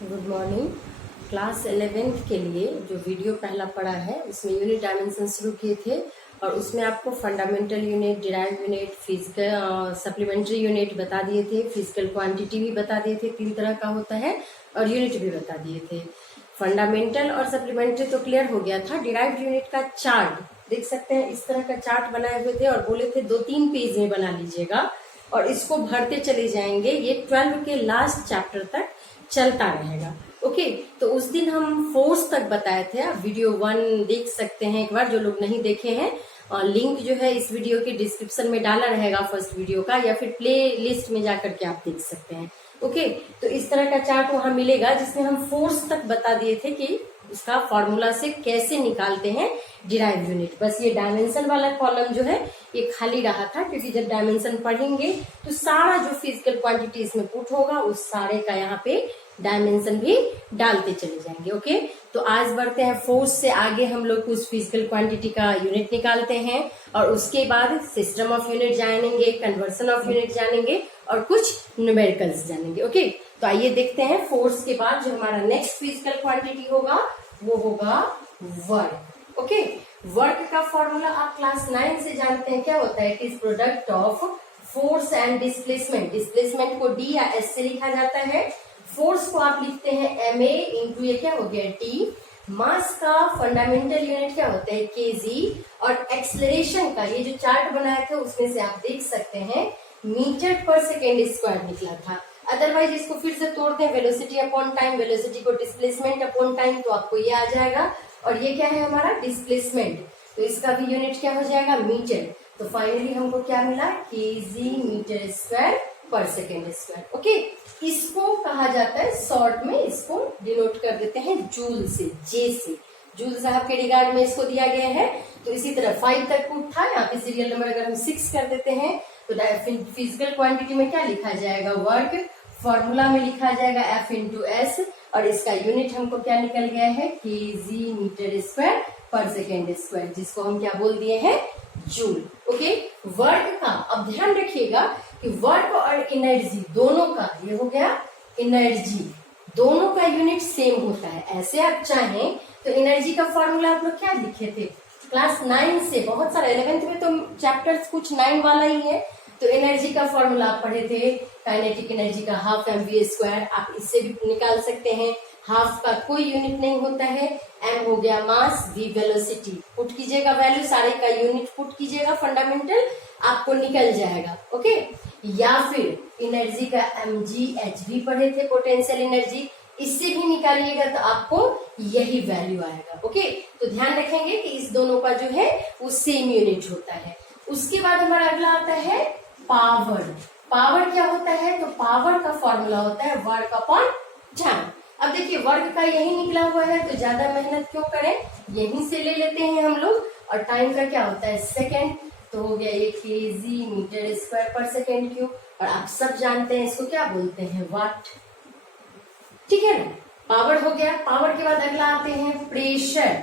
Good morning. Class 11th के लिए जो वीडियो पहला पढ़ा है उसमें यूनिट डायमेंशन शुरू किए थे और उसमें आपको fundamental unit, derive unit, physical supplementary unit बता दिए थे, फिजिकल क्वांटिटी भी बता दिए थे, 3 तरह का होता है, और यूनिट भी बता दिए थे। फंडामेंटल और सप्लीमेंट्री तो क्लियर हो गया था। डिराइव यूनिट का चार्ट देख सकते हैं, इस तरह का चार्ट बनाए हुए थे और बोले थे 2-3 पेज में बना लीजिएगा और इसको भरते चले जाएंगे। ये 12 के लास्ट चैप्टर तक चलता रहेगा। ओके, तो उस दिन हम फोर्स तक बताए थे। आप वीडियो 1 देख सकते हैं एक बार, जो लोग नहीं देखे हैं। और लिंक जो है इस वीडियो के डिस्क्रिप्शन में डाला रहेगा फर्स्ट वीडियो का, या फिर प्ले लिस्ट में जाकर के आप देख सकते हैं। ओके, तो इस तरह का चार्ट वहां मिलेगा जिसमें हम फोर्स तक बता दिए थे कि उसका फॉर्मूला से कैसे निकालते हैं डिराइव यूनिट। बस ये डायमेंशन वाला कॉलम जो है ये खाली रहा था, क्योंकि जब डायमेंशन पढ़ेंगे तो सारा जो फिजिकल क्वांटिटी इसमें पुट होगा उस सारे का यहाँ पे डायमेंशन भी डालते चले जाएंगे। ओके, तो आज बढ़ते हैं फोर्स से आगे। हम लोग उस फिजिकल क्वांटिटी का यूनिट निकालते हैं और उसके बाद सिस्टम ऑफ यूनिट जानेंगे, कन्वर्सन ऑफ यूनिट जानेंगे और कुछ न्यूमेरिकल्स जानेंगे। ओके, तो आइए देखते हैं फोर्स के बाद जो हमारा नेक्स्ट फिजिकल क्वांटिटी होगा वो होगा वर्क। ओके, वर्क का फॉर्मूला आप क्लास 9 से जानते हैं। क्या होता है? It is product of force and displacement. Displacement को डी या एस से लिखा जाता है, फोर्स को आप लिखते हैं एम ए इंटू ये क्या हो गया टी। मास का फंडामेंटल यूनिट क्या होता है? केजी। और एक्सलरेशन का ये जो चार्ट बनाया था उसमें से आप देख सकते हैं मीटर पर सेकेंड स्क्वायर निकला था। अदरवाइज इसको फिर से तोड़ते हैं, वेलोसिटी अपॉन टाइम, वेलोसिटी को डिस्प्लेसमेंट अपॉन टाइम, तो आपको ये आ जाएगा। और ये क्या है हमारा? डिस्प्लेसमेंट, तो इसका भी यूनिट क्या हो जाएगा? मीटर। तो फाइनली हमको क्या मिला? केजी मीटर स्क्वायर पर सेकेंड स्क्वायर। ओके, इसको कहा जाता है शॉर्ट में, इसको डिनोट कर देते हैं जूल से, जे से। जूल साहब के रिगार्ड में इसको दिया गया है। तो इसी तरह 5 तक पुट था, यहाँ पे सीरियल नंबर अगर हम 6 कर देते हैं तो फिजिकल क्वांटिटी में क्या लिखा जाएगा? वर्क। फॉर्मूला में लिखा जाएगा F इंटू एस, और इसका यूनिट हमको क्या निकल गया है? केजी मीटर स्क्वायर पर सेकेंड स्क्वायर, जिसको हम क्या बोल दिए हैं? जूल। ओके, वर्क का अब ध्यान रखिएगा कि वर्क और एनर्जी दोनों का, ये हो गया एनर्जी, दोनों का यूनिट सेम होता है। ऐसे आप चाहें तो एनर्जी का फॉर्मूला आप लोग क्या लिखे थे क्लास 9 से? बहुत सारा 11th में तो चैप्टर्स कुछ 9 वाला ही है। तो एनर्जी का फॉर्मूला आप पढ़े थे, काइनेटिक एनर्जी का हाफ mv स्क्वायर। आप इससे भी निकाल सकते हैं। हाफ का कोई यूनिट नहीं होता है। m हो गया मास, v वेलोसिटी। पुट कीजिएगा वैल्यू, सारे का यूनिट पुट कीजिएगा फंडामेंटल, आपको निकल जाएगा। ओके, या फिर एनर्जी का mgh पढ़े थे, पोटेंशियल एनर्जी, इससे भी निकालिएगा तो आपको यही वैल्यू आएगा। ओके, तो ध्यान रखेंगे कि इस दोनों का जो है वो सेम यूनिट होता है। उसके बाद हमारा अगला आता है पावर। पावर क्या होता है? तो पावर का फॉर्मूला होता है वर्क अपॉन टाइम। अब देखिए वर्क का यही निकला हुआ है, तो ज्यादा मेहनत क्यों करें, यहीं से ले लेते हैं हम लोग। और टाइम का क्या होता है? सेकेंड। तो हो गया ये केजी मीटर स्क्वायर पर सेकेंड क्यूब। और आप सब जानते हैं इसको क्या बोलते हैं? वाट। ठीक है ना, पावर हो गया। पावर के बाद अगला आते हैं प्रेशर।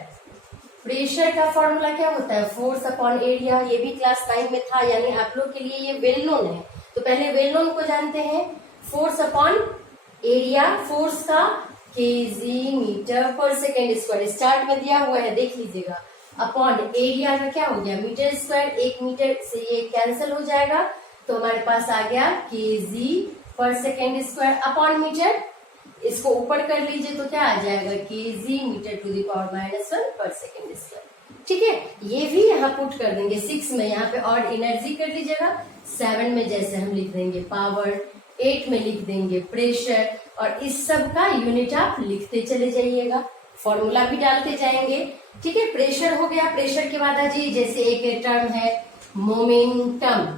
प्रेशर का फॉर्मूला क्या होता है? Force upon area. ये भी क्लास 9 में था, यानी आप लोग के लिए ये वेल नोन है। तो पहले वेल नोन को जानते हैं, फोर्स अपॉन एरिया। फोर्स का केजी मीटर पर सेकेंड स्क्वायर, स्टार्ट में दिया हुआ है, देख लीजिएगा। अपॉन एरिया का क्या हो गया? Metre square. 1 मीटर से ये कैंसिल हो जाएगा, तो हमारे पास आ गया केजी पर सेकेंड स्क्वायर अपॉन मीटर। इसको ऊपर कर लीजिए तो क्या आ जाएगा? KG metre to the power -1 पर सेकेंड स्क्वायर। ठीक है, ये भी यहाँ पुट कर देंगे 6 में। यहाँ पे और एनर्जी कर लीजिएगा, 7 में जैसे हम लिख देंगे पावर, 8 में लिख देंगे प्रेशर, और इस सब का यूनिट आप लिखते चले जाइएगा, फॉर्मूला भी डालते जाएंगे। ठीक है, प्रेशर हो गया। प्रेशर के बाद आ जाइए, जैसे एक टर्म है मोमेंटम।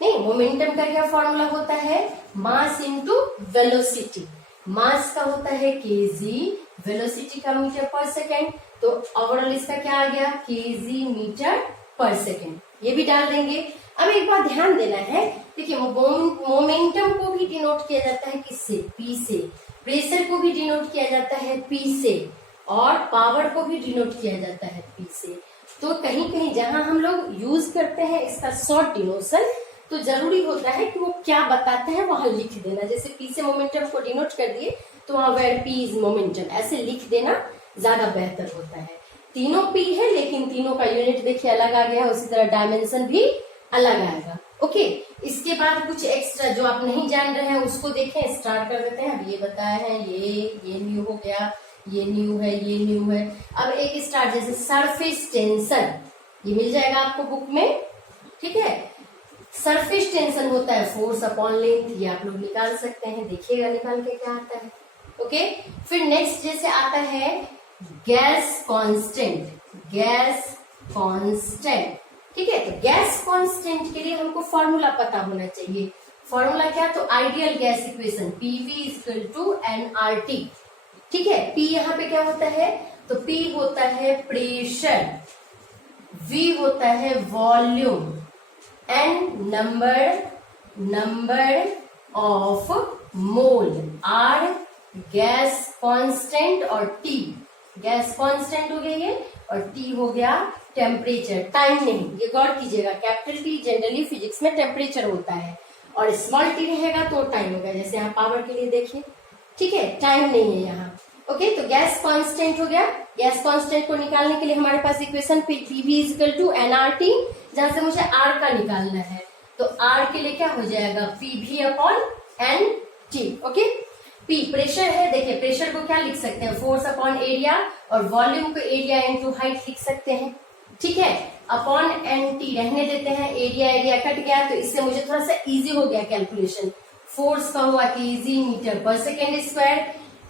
नहीं, मोमेंटम का क्या फॉर्मूला होता है? Mass into velocity. मास का होता है केजी, वेलोसिटी का मीटर पर सेकेंड। तो ओवरऑल इसका क्या आ गया? केजी मीटर पर सेकेंड। ये भी डाल देंगे। अब एक बात ध्यान देना है, देखिए मोमेंटम को भी डिनोट किया जाता है किससे? पी से। प्रेशर को भी डिनोट किया जाता है पी से, और पावर को भी डिनोट किया जाता है पी से। तो कहीं कहीं जहां हम लोग यूज करते हैं इसका शॉर्ट डिनोशन, तो जरूरी होता है कि वो क्या बताते हैं वहां लिख देना। जैसे पी से मोमेंटम को डिनोट कर दिए तो वहां वेयर पी इज मोमेंटम ऐसे लिख देना ज्यादा बेहतर होता है। तीनों पी है लेकिन तीनों का यूनिट देखिए अलग आ गया, उसी तरह डायमेंशन भी अलग आएगा। ओके, इसके बाद कुछ एक्स्ट्रा जो आप नहीं जान रहे हैं उसको देखें, स्टार्ट कर देते हैं। अब ये बताया है, ये न्यू हो गया, ये न्यू है, ये न्यू है। अब एक स्टार्ट जैसे सरफेस टेंशन, ये मिल जाएगा आपको बुक में, ठीक है। सरफेस टेंशन होता है फोर्स अपॉन लेंथ, ये आप लोग निकाल सकते हैं, देखिएगा निकाल के क्या आता है। ओके, फिर नेक्स्ट जैसे आता है गैस कांस्टेंट, गैस कांस्टेंट, ठीक है। तो गैस कांस्टेंट के लिए हमको फॉर्मूला पता होना चाहिए। फॉर्मूला क्या, तो ideal gas equation PV equal to NRT, ठीक है। पी यहाँ पे क्या होता है, तो पी होता है प्रेशर, वी होता है volume, N number of mole, R gas constant और टी गैस कांस्टेंट हो गया ये, और टी हो गया टेम्परेचर, टाइम नहीं, ये गौर कीजिएगा। कैपिटल टी जनरली फिजिक्स में टेम्परेचर होता है और स्मॉल टी रहेगा तो टाइम होगा, जैसे यहाँ पावर के लिए देखिए, ठीक है, टाइम नहीं है यहाँ। ओके, तो गैस कांस्टेंट हो गया। गैस कांस्टेंट को निकालने के लिए हमारे पास equation PV is equal to NRT, जहां से मुझे आर का निकालना है, तो आर के लिए क्या हो जाएगा, PV upon N T. Okay, P pressure है, देखिए प्रेशर को क्या लिख सकते हैं, फोर्स अपॉन एरिया, और वॉल्यूम को एरिया इनटू हाइट लिख सकते हैं, ठीक है। अपॉन एन टी रहने देते हैं, एरिया कट गया, तो इससे मुझे थोड़ा सा इजी हो गया कैलकुलेशन। फोर्स का हुआ केजी मीटर पर सेकेंड स्क्वायर,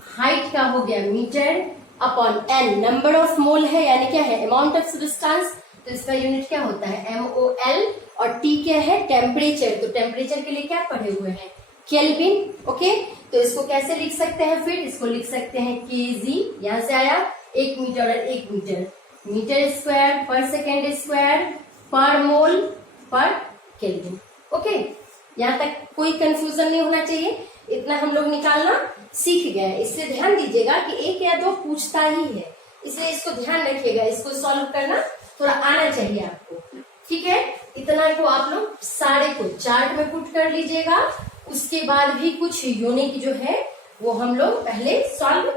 हाइट का हो गया metre, upon N number of mole है, यानी क्या है, अमाउंट ऑफ सब्सटेंस, तो इसका यूनिट क्या होता है MOL, और टी क्या है, टेम्परेचर, तो टेम्परेचर के लिए क्या पढ़े हुए हैं, केल्विन। ओके, तो इसको कैसे लिख सकते हैं, फिर इसको लिख सकते हैं केजी, यहां से आया 1 मीटर और 1 मीटर, मीटर स्क्वायर पर सेकेंड स्क्वायर पर मोल पर केल्विन। ओके, यहाँ तक कोई कंफ्यूजन नहीं होना चाहिए, इतना हम लोग निकालना सीख गए। इससे ध्यान दीजिएगा कि एक या दो पूछता ही है, इसलिए इसको ध्यान रखिएगा, इसको सॉल्व करना थोड़ा आना चाहिए आपको, ठीक है। इतना को आप लोग सारे को चार्ट में पुट कर लीजिएगा, उसके बाद भी कुछ यूनिट जो है वो हम लोग पहले सॉल्व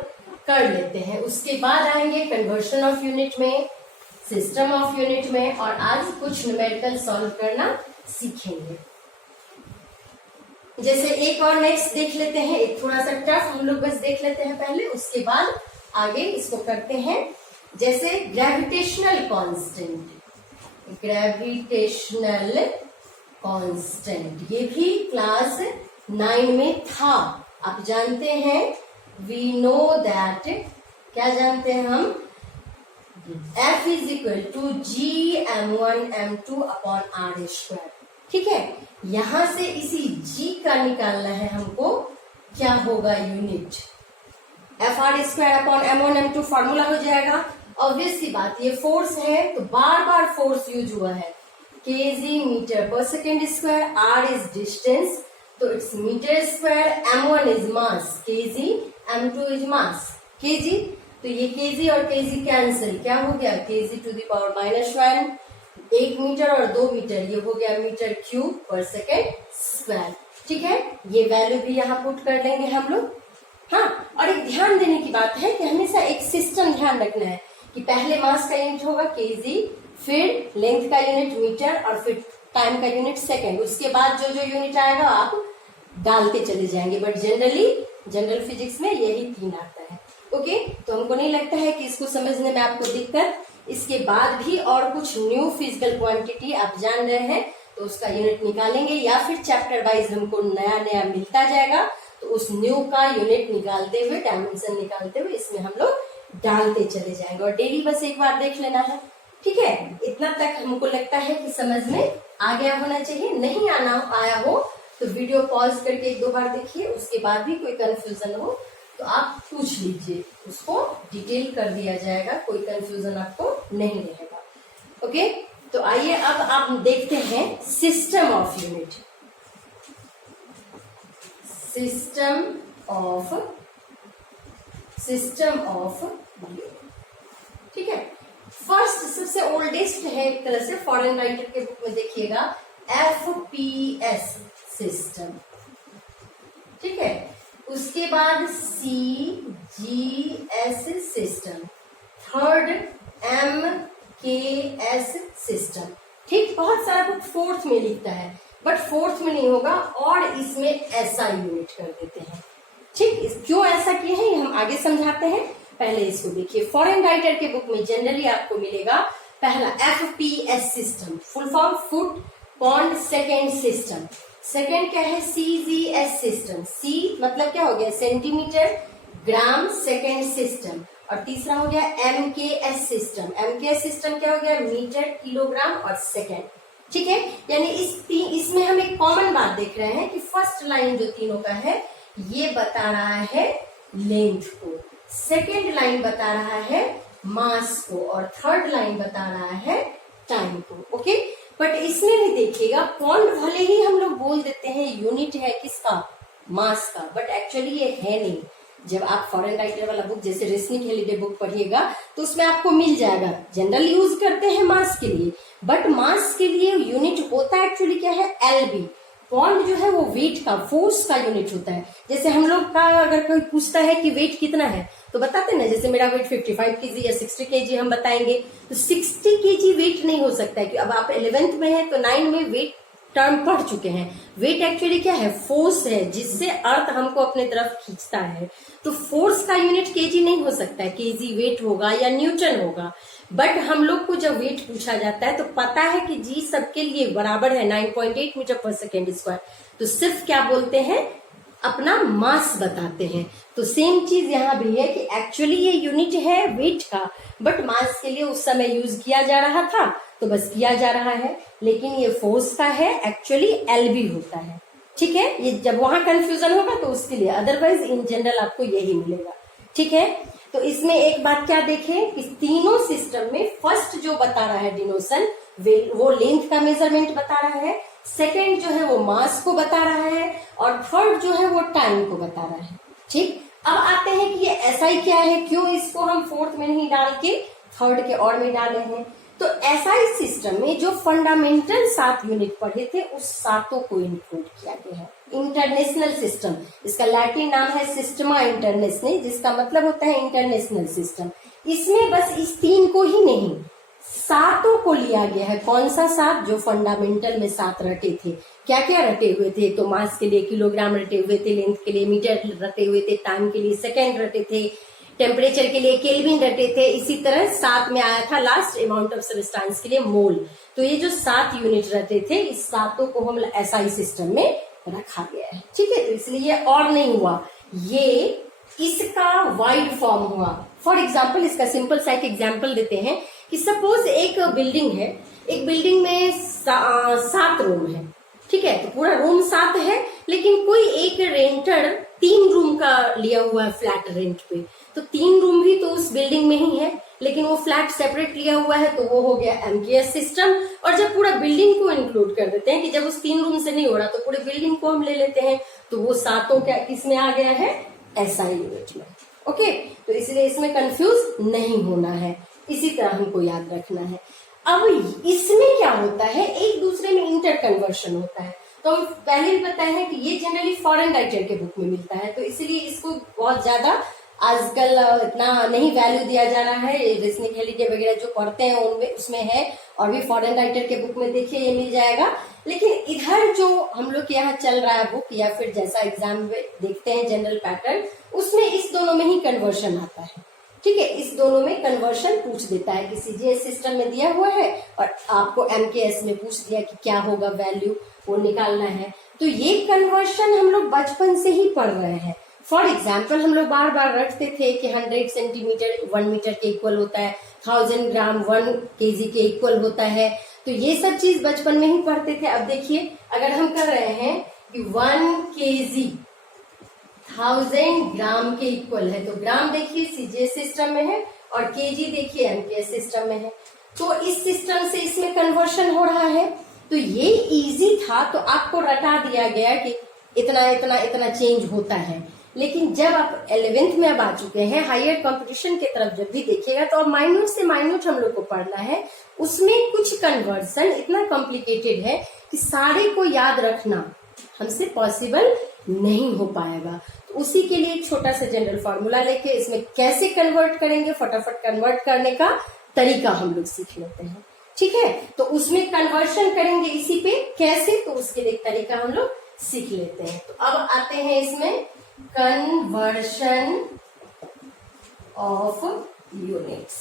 कर लेते हैं, उसके बाद आएंगे कन्वर्शन ऑफ यूनिट में, सिस्टम ऑफ यूनिट में, और आज कुछ न्यूमेरिकल सॉल्व करना सीखेंगे। जैसे एक और नेक्स्ट देख लेते हैं, एक थोड़ा सा टफ हम लोग बस देख लेते हैं पहले, उसके बाद आगे इसको करते हैं। जैसे ग्रेविटेशनल कांस्टेंट, ग्रेविटेशनल कांस्टेंट ये भी क्लास 9 में था, आप जानते हैं, वी नो दैट, क्या जानते हैं हम, F is equal to GM1M2 upon R square, ठीक है। यहां से इसी G का निकालना है हमको, क्या होगा unit, FR square upon M1M2 formula हो जाएगा। ऑब्वियस सी बात, ये फोर्स है तो बार बार फोर्स यूज हुआ है, केजी मीटर पर second square, R is distance, तो it's metre square, M1 is mass, KG, M2 is mass, KG, तो ये केजी और केजी कैंसिल, क्या हो गया, KG to the power -1, 1 metre और 2 मीटर, ये हो गया मीटर क्यूब पर सेकेंड स्क्वायर, ठीक है। ये वैल्यू भी यहाँ पुट कर लेंगे हम लोग। हाँ, और एक ध्यान देने की बात है कि हमेशा एक सिस्टम ध्यान रखना है कि पहले मास का यूनिट होगा केजी, फिर लेंथ का यूनिट मीटर, और फिर टाइम का यूनिट सेकेंड, उसके बाद जो जो यूनिट आएगा आप डालते चले जाएंगे, बट जनरल फिजिक्स में यही 3 आता है। ओके, तो हमको नहीं लगता है कि इसको समझने में आपको दिक्कत, इसके बाद भी और कुछ न्यू फिजिकल क्वांटिटी आप जान रहे हैं तो उसका यूनिट निकालेंगे, या फिर चैप्टर वाइज हमको नया नया मिलता जाएगा तो उस न्यू का यूनिट निकालते हुए, डायमेंशन निकालते हुए इसमें हम लोग डालते चले जाएंगे, और डेली बस एक बार देख लेना है, ठीक है। इतना तक हमको लगता है कि समझ में आ गया होना चाहिए, नहीं आया हो तो वीडियो पॉज करके 1-2 बार देखिए, उसके बाद भी कोई कंफ्यूजन हो तो आप पूछ लीजिए, उसको डिटेल कर दिया जाएगा, कोई कंफ्यूजन आपको नहीं रहेगा। ओके, तो आइए अब आप देखते हैं system of unit, system of unit, ठीक है। फर्स्ट सबसे ओल्डेस्ट है एक तरह से, फॉरेन राइटर के बुक में देखिएगा FPS सिस्टम, ठीक है। उसके बाद CGS system, third MKS system, ठीक। बहुत सारा बुक फोर्थ में लिखता है, बट फोर्थ में नहीं होगा, और इसमें SI यूनिट कर देते हैं, ठीक। क्यों ऐसा किए हैं ये हम आगे समझाते हैं, पहले इसको देखिए। फॉरेन राइटर के बुक में जनरली आपको मिलेगा पहला FPS system, full form foot pond second system. Second क्या है, CGS सिस्टम, C मतलब क्या हो गया सेंटीमीटर ग्राम सेकेंड सिस्टम, और तीसरा हो गया MKS सिस्टम। MKS सिस्टम क्या हो गया, मीटर किलोग्राम और सेकेंड, ठीक है। यानी इसमें हम एक कॉमन बात देख रहे हैं कि फर्स्ट लाइन जो तीनों का है ये बता रहा है लेंथ को, सेकेंड लाइन बता रहा है मास को, और थर्ड लाइन बता रहा है टाइम को, ओके। बट इसमें भी देखिएगा पॉन्ड भले ही हम लोग बोल देते हैं यूनिट है किसका, मास का, बट एक्चुअली ये है नहीं। जब आप फॉरेन राइटर वाला बुक जैसे रेसनिक हेलिडे बुक पढ़िएगा तो उसमें आपको मिल जाएगा, जनरल यूज करते हैं मास के लिए, बट मास के लिए यूनिट होता है एक्चुअली क्या है, LB। पॉन्ड जो है वो वेट का, फोर्स का यूनिट होता है। जैसे हम लोग का अगर कोई पूछता है कि वेट कितना है तो बताते ना, जैसे मेरा वेट 55 kg या 60 kg हम बताएंगे, तो 60 kg वेट नहीं हो सकता है कि अब आप 11th में है तो 9 में वेट टर्म पढ़ चुके हैं। वेट एक्चुअली क्या है, फोर्स है जिससे अर्थ हमको अपने तरफ खींचता है। तो फोर्स का यूनिट केजी नहीं हो सकता है, केजी वेट होगा या न्यूटन होगा। बट हम लोग को जब वेट पूछा जाता है तो पता है कि जी सबके लिए बराबर है 9.8 मीटर पर सेकेंड स्क्वायर, तो सिर्फ क्या बोलते हैं, अपना मास बताते हैं। तो सेम चीज यहाँ भी है कि एक्चुअली ये यूनिट है वेट का, बट मास के लिए उस समय यूज किया जा रहा था तो बस किया जा रहा है, लेकिन ये फोर्स का है, एक्चुअली LB होता है, ठीक है। ये जब वहां कंफ्यूजन होगा तो उसके लिए, अदरवाइज इन जनरल आपको यही मिलेगा, ठीक है। तो इसमें एक बात क्या देखें कि तीनों सिस्टम में फर्स्ट जो बता रहा है डिनोशन वो लेंथ का मेजरमेंट बता रहा है, सेकेंड जो है वो मास को बता रहा है, और थर्ड जो है वो टाइम को बता रहा है, ठीक। अब आते हैं कि ये SI क्या है, क्यों इसको हम फोर्थ में नहीं डाल के थर्ड के और में डाले हैं। तो SI सिस्टम में जो फंडामेंटल 7 यूनिट पढ़े थे उस सातों को इंक्लूड किया गया है। इंटरनेशनल सिस्टम, इसका लैटिन नाम है सिस्टमा इंटरनेशनल, जिसका मतलब होता है इंटरनेशनल सिस्टम। इसमें बस इस 3 को ही नहीं, सातों को लिया गया है। कौन सा 7, जो फंडामेंटल में 7 रटे थे। क्या क्या रटे हुए थे, तो मास के लिए किलोग्राम रटे हुए थे, लेंथ के लिए मीटर रटे हुए थे, टाइम के लिए सेकेंड रटे थे, टेम्परेचर के लिए केल्विन रटे थे। इसी तरह 7 में आया था लास्ट अमाउंट ऑफ सब्सटेंस के लिए मोल। तो ये जो 7 यूनिट रटे थे, इस सातों को हम SI सिस्टम में रखा गया है, ठीक है। तो इसलिए ये और नहीं हुआ, ये इसका वाइड फॉर्म हुआ। फॉर एग्जाम्पल इसका सिंपल सा एक एग्जाम्पल देते हैं कि सपोज एक बिल्डिंग है, एक बिल्डिंग में 7 रूम है, ठीक है। तो पूरा रूम 7 है, लेकिन कोई एक रेंटर 3 रूम का लिया हुआ है फ्लैट रेंट पे, तो 3 रूम भी तो उस बिल्डिंग में ही है, लेकिन वो फ्लैट सेपरेट लिया हुआ है, तो वो हो गया MKS सिस्टम। और जब पूरा बिल्डिंग को इंक्लूड कर देते हैं कि जब उस 3 रूम से नहीं हो रहा तो पूरे बिल्डिंग को हम ले लेते हैं, तो वो सातों क्या किसमें आ गया है, SI यूनिट में, ओके। तो इसलिए इसमें कंफ्यूज नहीं होना है, इसी तरह हमको याद रखना है। अब इसमें क्या होता है, एक दूसरे में इंटर कन्वर्शन होता है। तो हम पहले भी बताए हैं कि ये जनरली फॉरेन राइटर के बुक में मिलता है, तो इसलिए इसको बहुत ज्यादा आजकल इतना नहीं वैल्यू दिया जा रहा है। रेसनिक हेलिडे वगैरह जो पढ़ते हैं उनमें उसमें है, और भी फॉरेन राइटर के बुक में देखिए ये मिल जाएगा। लेकिन इधर जो हम लोग के यहाँ चल रहा है बुक, या फिर जैसा एग्जाम में देखते हैं जनरल पैटर्न, उसमें इस दोनों में ही कन्वर्शन आता है, ठीक है। इस दोनों में कन्वर्शन पूछ देता है कि CGS सिस्टम में दिया हुआ है और आपको MKS में पूछ दिया कि क्या होगा वैल्यू, वो निकालना है। तो ये कन्वर्शन हम लोग बचपन से ही पढ़ रहे हैं। फॉर एग्जाम्पल हम लोग बार बार रटते थे कि 100 सेंटीमीटर 1 मीटर के इक्वल होता है, 1000 ग्राम 1 kg के इक्वल होता है। तो ये सब चीज बचपन में ही पढ़ते थे। अब देखिए अगर हम कर रहे हैं कि 1 kg 1000 ग्राम के इक्वल है, तो ग्राम देखिए CGS सिस्टम में है और केजी देखिए MKS सिस्टम में है। तो इस सिस्टम से इसमें कन्वर्शन हो रहा है। तो ये इजी था, तो आपको रटा दिया गया कि इतना इतना इतना चेंज होता है। लेकिन जब आप 11th में अब आ चुके हैं, हायर कंपटीशन की तरफ जब भी देखिएगा तो अब माइन्यूट से माइन्यूट हम लोग को पढ़ना है। उसमें कुछ कन्वर्सन इतना कॉम्प्लिकेटेड है कि सारे को याद रखना हमसे पॉसिबल नहीं हो पाएगा। तो उसी के लिए एक छोटा सा जनरल फॉर्मूला लेके इसमें कैसे कन्वर्ट करेंगे, फटाफट कन्वर्ट करने का तरीका हम लोग सीख लेते हैं। ठीक है, तो उसमें कन्वर्शन करेंगे इसी पे कैसे, तो उसके लिए एक तरीका हम लोग सीख लेते हैं। तो अब आते हैं इसमें कन्वर्शन ऑफ यूनिट्स।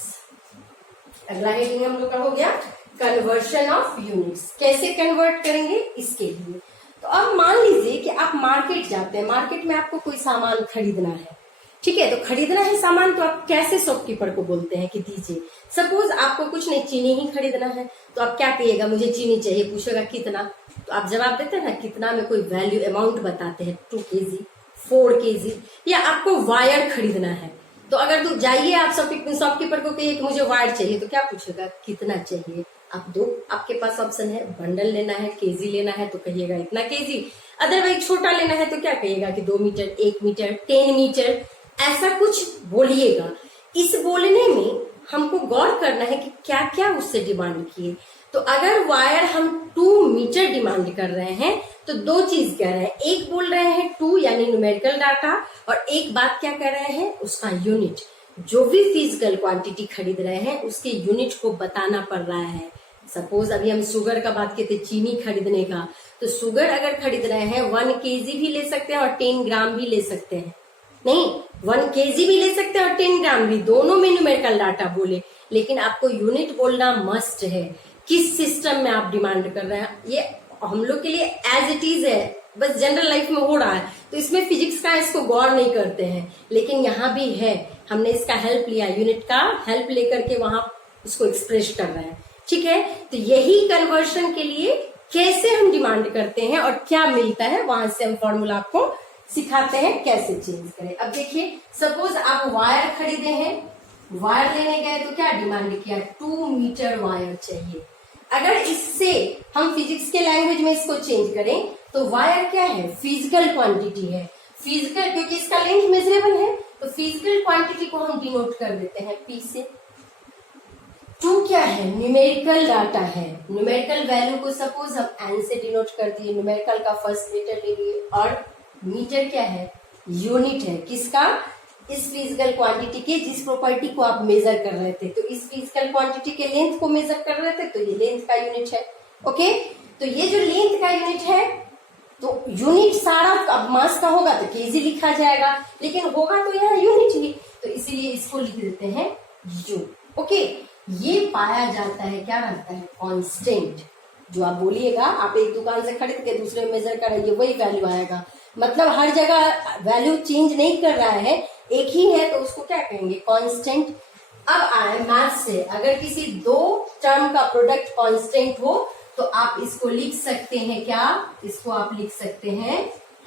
अगला हेडिंग हम लोग का हो गया कन्वर्शन ऑफ यूनिट्स। कैसे कन्वर्ट करेंगे इसके लिए। तो अब मान लीजिए कि आप मार्केट जाते हैं, मार्केट में आपको कोई सामान खरीदना है, ठीक है, तो खरीदना है सामान, तो आप कैसे शॉपकीपर को बोलते हैं कि दीजिए। सपोज आपको कुछ नहीं, चीनी ही खरीदना है, तो आप क्या कहिएगा, मुझे चीनी चाहिए, पूछेगा कितना, तो आप जवाब देते हैं ना कितना में कोई वैल्यू अमाउंट बताते हैं, 2 kg 4 kg। या आपको वायर खरीदना है, तो अगर तो जाइए आप शॉपकीपर को कहिए कि मुझे वायर चाहिए, तो क्या पूछेगा कितना चाहिए, आप दो, आपके पास ऑप्शन है, बंडल लेना है, केजी लेना है तो कहिएगा इतना केजी, अदरवाइज छोटा लेना है तो क्या कहिएगा कि 2 मीटर, 1 मीटर, 10 मीटर, ऐसा कुछ बोलिएगा। इस बोलने में हमको गौर करना है कि क्या क्या उससे डिमांड किए। तो अगर वायर हम 2 मीटर डिमांड कर रहे हैं तो 2 चीज कह रहे हैं, एक बोल रहे हैं 2 यानी न्यूमेरिकल डाटा, और एक बात क्या कर रहे हैं, उसका यूनिट। जो भी फिजिकल क्वांटिटी खरीद रहे हैं उसके यूनिट को बताना पड़ रहा है। सपोज अभी हम शुगर का बात किए थे, चीनी खरीदने का, तो शुगर अगर खरीद रहे हैं 1 kg भी ले सकते हैं और 10 ग्राम भी ले सकते हैं, नहीं 1 kg भी ले सकते हैं और 10 ग्राम भी, दोनों में न्यूमेरिकल डाटा बोले, लेकिन आपको यूनिट बोलना मस्ट है। किस सिस्टम में आप डिमांड कर रहे हैं, ये हम लोग के लिए एज इट इज है, बस जनरल लाइफ में हो रहा है, तो इसमें फिजिक्स का इसको गौर नहीं करते हैं, लेकिन यहाँ भी है, हमने इसका हेल्प लिया, यूनिट का हेल्प लेकर के वहां उसको एक्सप्रेस कर रहे हैं। ठीक है, तो यही कन्वर्शन के लिए कैसे हम डिमांड करते हैं और क्या मिलता है, वहां से हम फॉर्मूला आपको सिखाते हैं कैसे चेंज करें। अब देखिए, सपोज आप वायर खरीदे हैं, वायर लेने गए तो क्या डिमांड किया, 2 मीटर वायर चाहिए। अगर इससे हम फिजिक्स के लैंग्वेज में इसको चेंज करें तो वायर क्या है, फिजिकल क्वांटिटी है, फिजिकल, क्योंकि इसका लेंथ मेजरेबल है, तो फिजिकल क्वांटिटी को हम डिनोट कर देते हैं P से। 2 क्या है, न्यूमेरिकल डाटा है, न्यूमेरिकल वैल्यू को सपोज हम N से डिनोट कर दिए, न्यूमेरिकल का फर्स्ट मीटर ले लिए, और मीटर क्या है, यूनिट है, किसका, इस फिजिकल क्वांटिटी के जिस प्रॉपर्टी को आप मेजर कर रहे थे, तो इस फिजिकल क्वांटिटी के लेंथ को मेजर कर रहे थे, तो ये लेंथ का यूनिट है। ओके, तो ये जो लेंथ का यूनिट है, तो यूनिट सारा अब मास का होगा तो केजी लिखा जाएगा, लेकिन होगा तो यहाँ यूनिट ही, तो इसीलिए इसको लिख देते हैं यू। ओके, ये पाया जाता है, क्या रहता है, कांस्टेंट। जो आप बोलिएगा, आप एक दुकान से खरीद के दूसरे में मेजर करेंगे, वही वैल्यू आएगा, मतलब हर जगह वैल्यू चेंज नहीं कर रहा है, एक ही है, तो उसको क्या कहेंगे, कांस्टेंट। अब आए मैथ से, अगर किसी 2 टर्म का प्रोडक्ट कांस्टेंट हो तो आप इसको लिख सकते हैं, क्या, इसको आप लिख सकते हैं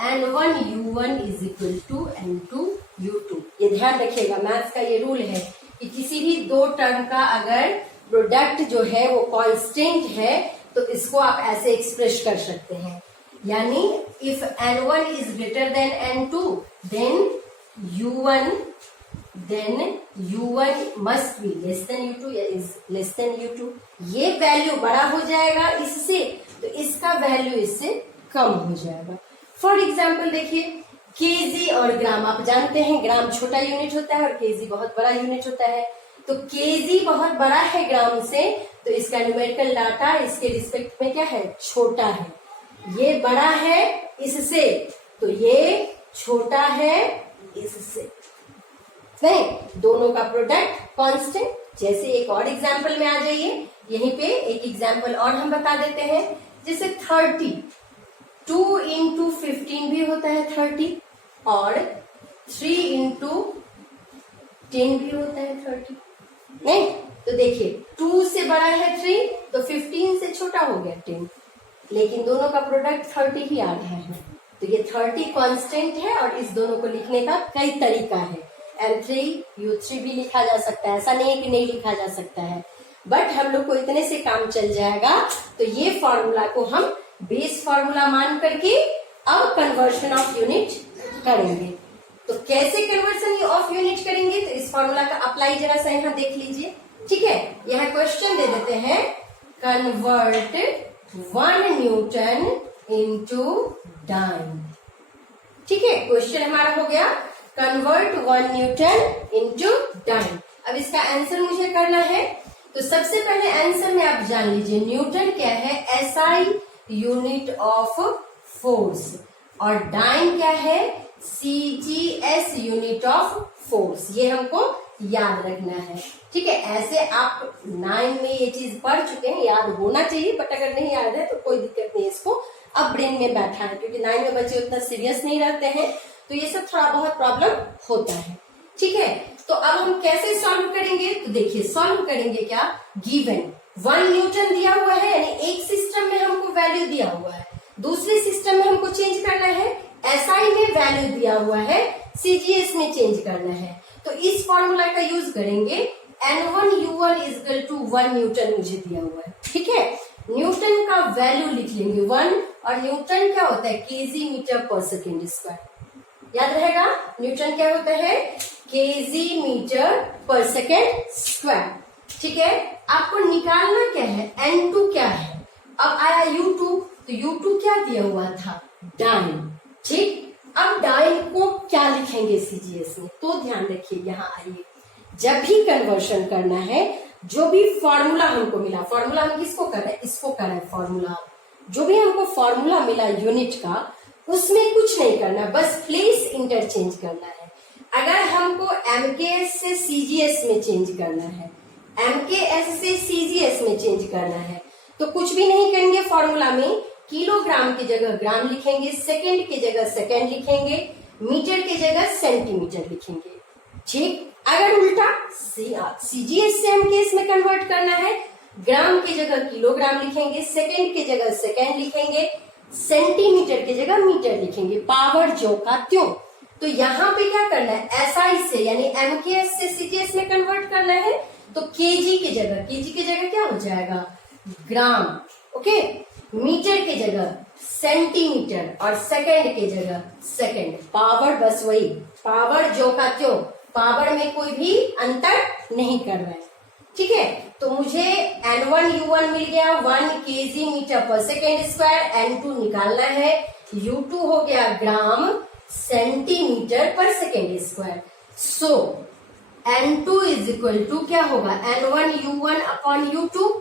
N1 U1 is equal to N2 U2। ये ध्यान रखिएगा, मैथ्स का ये रूल है कि किसी भी 2 टर्म का अगर प्रोडक्ट जो है वो कांस्टेंट है तो इसको आप ऐसे एक्सप्रेस कर सकते हैं, यानी if N1 is greater than N2 then U1 must be less than U2 या इज लेस देन U2। ये वैल्यू बड़ा हो जाएगा इससे, तो इसका वैल्यू इससे कम हो जाएगा। फॉर एग्जाम्पल देखिए, केजी और ग्राम, आप जानते हैं ग्राम छोटा यूनिट होता है और केजी बहुत बड़ा यूनिट होता है, तो केजी बहुत बड़ा है ग्राम से, तो इसका न्यूमेरिकल डाटा इसके रिस्पेक्ट में क्या है, छोटा है। ये बड़ा है इससे, तो ये छोटा है इससे, नहीं, दोनों का प्रोडक्ट कांस्टेंट। जैसे एक और एग्जांपल में आ जाइए, यहीं पे एक एग्जांपल और हम बता देते हैं, जैसे 30, 2 into 15 भी होता है 30, और 3 into 10 भी होता है 30, नहीं, तो देखिए 2 से बड़ा है 3, तो 15 से छोटा हो गया 10, लेकिन दोनों का प्रोडक्ट 30 ही आ रहा है, तो ये 30 कांस्टेंट है, और इस दोनों को लिखने का कई तरीका है, N3 U3 भी लिखा जा सकता है, ऐसा नहीं है कि नहीं लिखा जा सकता है, बट हम लोग को इतने से काम चल जाएगा। तो ये फॉर्मूला को हम बेस फॉर्मूला मान करके अब कन्वर्शन ऑफ यूनिट करेंगे। तो कैसे कन्वर्शन ऑफ यूनिट करेंगे, तो इस फॉर्मूला का अप्लाई जरा सा यहाँ देख लीजिए। ठीक है, यहाँ क्वेश्चन दे देते हैं, कन्वर्ट 1 न्यूटन इंटू डाइन। ठीक है, क्वेश्चन हमारा हो गया कन्वर्ट 1 न्यूटन इंटू डाइन। अब इसका आंसर मुझे करना है, तो सबसे पहले आंसर में आप जान लीजिए न्यूटन क्या है, एसआई यूनिट ऑफ फोर्स, और डाइन क्या है, सीजीएस यूनिट ऑफ फोर्स। ये हमको याद रखना है। ठीक है, ऐसे आप 9 में ये चीज पढ़ चुके हैं, याद होना चाहिए, बट अगर नहीं याद है तो कोई दिक्कत नहीं है, इसको अब ब्रेन में बैठा है, क्योंकि 9 में बच्चे उतना सीरियस नहीं रहते हैं, तो ये सब थोड़ा बहुत प्रॉब्लम होता है। ठीक है, तो अब हम कैसे सॉल्व करेंगे, तो देखिए सॉल्व करेंगे क्या, गिवन 1 न्यूटन दिया हुआ है, यानी एक सिस्टम में हमको वैल्यू दिया हुआ है, दूसरे सिस्टम में हमको चेंज करना है, एसआई में वैल्यू दिया हुआ है, सीजीएस में चेंज करना है। तो इस फॉर्मूला का यूज करेंगे, N1 U1 equal to 1 Newton मुझे दिया हुआ है। ठीक है, न्यूटन का वैल्यू लिख लेंगे 1, और न्यूटन क्या होता है, केजी मीटर पर सेकेंड स्क्वायर। याद रहेगा न्यूटन क्या होता है, केजी मीटर पर सेकेंड स्क्वायर। ठीक है, आपको निकालना क्या है, N2 क्या है। अब आया U2, तो U2 क्या दिया हुआ था, डाइन। ठीक, अब डाइन को क्या लिखेंगे सीजीएस में, तो ध्यान रखिए, यहाँ आइए, जब भी कन्वर्शन करना है, जो भी फॉर्मूला हमको मिला, फॉर्मूला हम किसको कर रहे हैं, इसको कर रहे हैं फॉर्मूला, जो भी हमको फॉर्मूला मिला यूनिट का, उसमें कुछ नहीं करना, बस प्लेस इंटरचेंज करना है। अगर हमको एमकेएस से सीजीएस में चेंज करना है, एमकेएस से सीजीएस में चेंज करना है, तो कुछ भी नहीं करेंगे, फॉर्मूला में किलोग्राम की जगह ग्राम लिखेंगे, सेकंड की जगह सेकंड लिखेंगे, मीटर की जगह सेंटीमीटर लिखेंगे। ठीक, अगर उल्टा सीजीएस से एमकेएस में कन्वर्ट करना है, ग्राम की जगह किलोग्राम लिखेंगे, सेकंड की जगह सेकंड लिखेंगे, सेंटीमीटर की जगह मीटर लिखेंगे, पावर जो का त्यों। तो यहाँ पे क्या करना है, एसआई से यानी एमकेएस से सीजीएस में कन्वर्ट करना है, तो केजी की जगह क्या हो जाएगा, ग्राम। ओके, मीटर की जगह सेंटीमीटर, और सेकंड की जगह सेकंड। पावर बस वही, पावर जो का त्यों, पावर में कोई भी अंतर नहीं कर रहा है। ठीक है, तो मुझे N1 U1 मिल गया 1 केजी मीटर पर सेकेंड स्क्वायर, N2 निकालना है, U2 हो गया gram centimetre per second square. So N2 is equal to क्या होगा, N1 U1 अपॉन U2।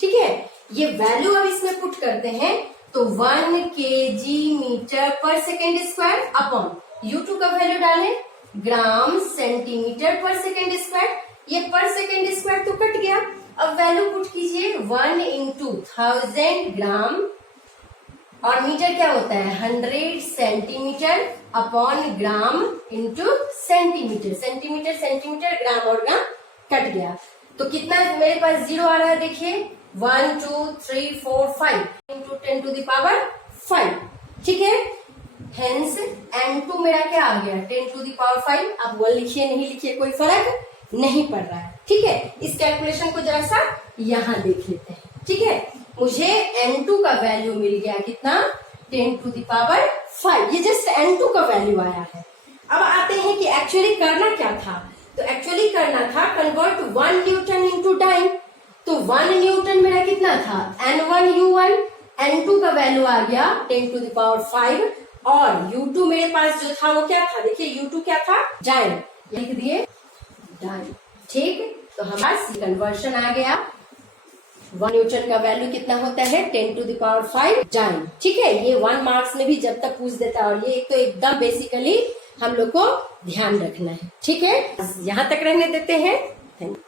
ठीक है, ये वैल्यू अब इसमें पुट करते हैं, तो 1 केजी मीटर पर सेकेंड स्क्वायर अपॉन U2 का वैल्यू डालें, ग्राम सेंटीमीटर पर सेकेंड स्क्वायर। ये पर सेकेंड स्क्वायर तो कट गया, अब वैल्यू पुट कीजिए 1 इंटू 1000 ग्राम, और मीटर क्या होता है 100 centimetre upon gram into centimetre, centimetre centimetre, gram और ग्राम कट गया, तो कितना मेरे पास जीरो आ रहा है, देखिए 1 2 3 4 5 इंटू 10 टू द पावर 5। ठीक है, हेंस N2 मेरा क्या आ गया 10 टू द पावर 5। आप 1 लिखिए नहीं लिखिए कोई फर्क नहीं पड़ रहा है। ठीक है, इस कैलकुलेशन को जरा सा यहाँ देख लेते हैं। ठीक है, मुझे N2 का वैल्यू मिल गया कितना 10 टू द पावर 5, ये जस्ट N2 का वैल्यू आया है। अब आते हैं कि एक्चुअली करना क्या था, तो एक्चुअली करना था कन्वर्ट 1 न्यूटन इंटू डाइन। तो 1 न्यूटन मेरा कितना था N1 U1, N2 का वैल्यू आ गया 10 टू द पावर 5, और U2 मेरे पास जो था वो क्या था, देखिए U2 क्या था, डाइन, लिख दिए डाइन। ठीक, तो हमारा कन्वर्शन आ गया, 1 न्यूटन का वैल्यू कितना होता है 10 टू द पावर 5 डाइन। ठीक है, ये 1 मार्क्स में भी जब तक पूछ देता है, और ये तो एकदम बेसिकली हम लोग को ध्यान रखना है। ठीक है, यहाँ तक रहने देते हैं। Thank you.